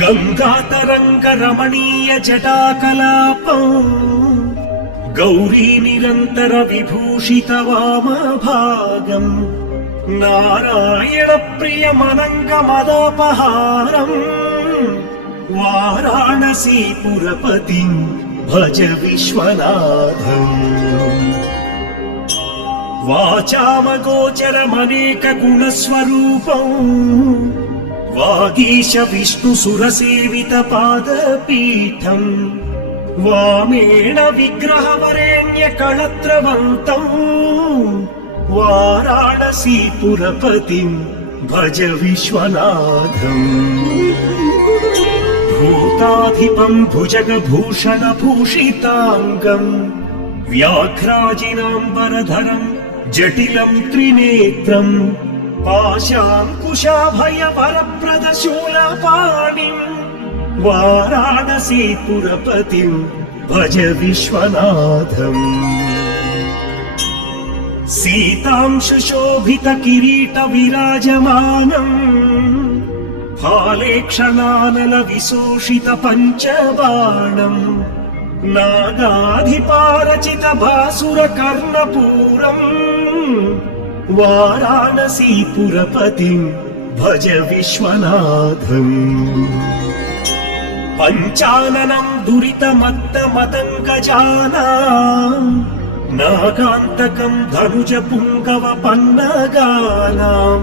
గంగాతరంగ రమణీయ జటాకలాపం గౌరీ నిరంతర విభూషిత వామభాగం నారాయణ ప్రియమనంగ మదాపహారం వారాణసీపురపతి భజ విశ్వనాథం వాచామగోచరమనేక గుణస్వరూపం వాగీశ విష్ణు సురసేవిత పాదపీఠం వామేణ విగ్రహవరేణ్య కళత్రవంతం వారాణసీపురపతిం భజ విశ్వనాథం భూతాధిపం భుజగభూషణ భూషితాంగం వ్యాఘ్రాజినాంబరధరం జటిలం త్రినేత్రం పాశాంకుశాభయ వరప్రద శూలపాణిం వారాణసీపురపతిం భజ విశ్వనాథం సీతాంశుశోభిత కిరీట విరాజమానం ఫాలేక్షణానల విశోషిత పంచబాణం నాగాధిపారచిత భాసుర కర్ణపూరం వారాణసీపురపతిం భజ విశ్వనాథం పంచాననం దురితమత్త మతంగజానాం నాగాంతకం ధనుజ పుంగవ పన్నగానాం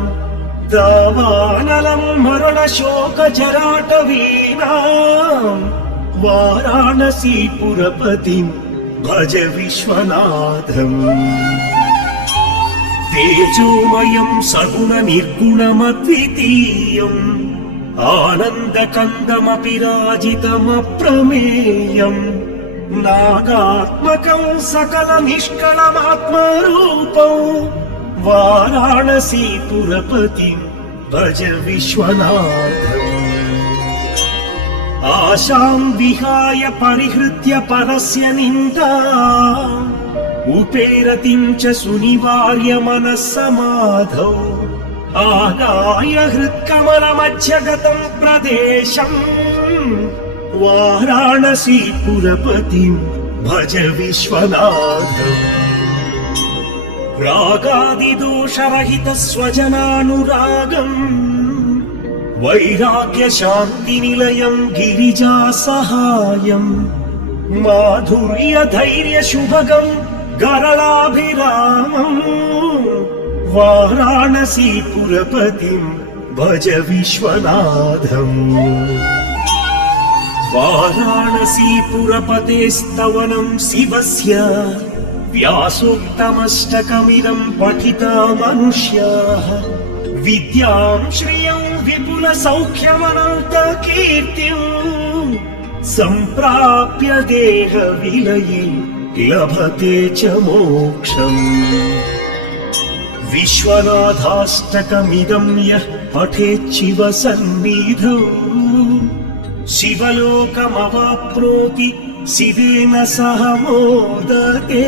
దావానలం మరణ శోక జరాటవీనాం వారాణసీపురపతిం భజ విశ్వనాథం తేజోమయం సగుణ నిర్గుణమద్వితీయం ఆనందకందమపి రాజితమప్రమేయం నాగాత్మకం సకల నిష్కళమాత్మరూపం వారాణసీపురపతిం భజ విశ్వనాథం ఆశాం విహాయ పరిహృత్య పరస్య నిందా ఉపేరతిం చ సునివార్య మనస్సమాధౌ ఆదాయ హృత్కమలమధ్యగతం ప్రదేశం వారాణసీపురపతిం భజ విశ్వనాథం రాగాదిదోషరహిత స్వజనానురాగం వైరాగ్య శాంతి నిలయం గిరిజా సహాయం మాధుర్య ధైర్య శుభగం గరళాభిరామం వారాణసీపురపతిం భజ విశ్వనాథం వారాణసీపురపతేస్తవనం శివస్య వ్యాసోక్తమష్టకమిదం పఠితా మనుష్యాః విద్యాం శ్రియం విపుల సౌఖ్యమనంత కీర్తిం సంప్రాప్య దేహ విలయే లభతే చ మోక్షం విశ్వనాథాష్టకమిదం యః పఠేచ్చివ సన్నిధౌ శివలోకమవాప్నోతి శివేన సహ మోదతే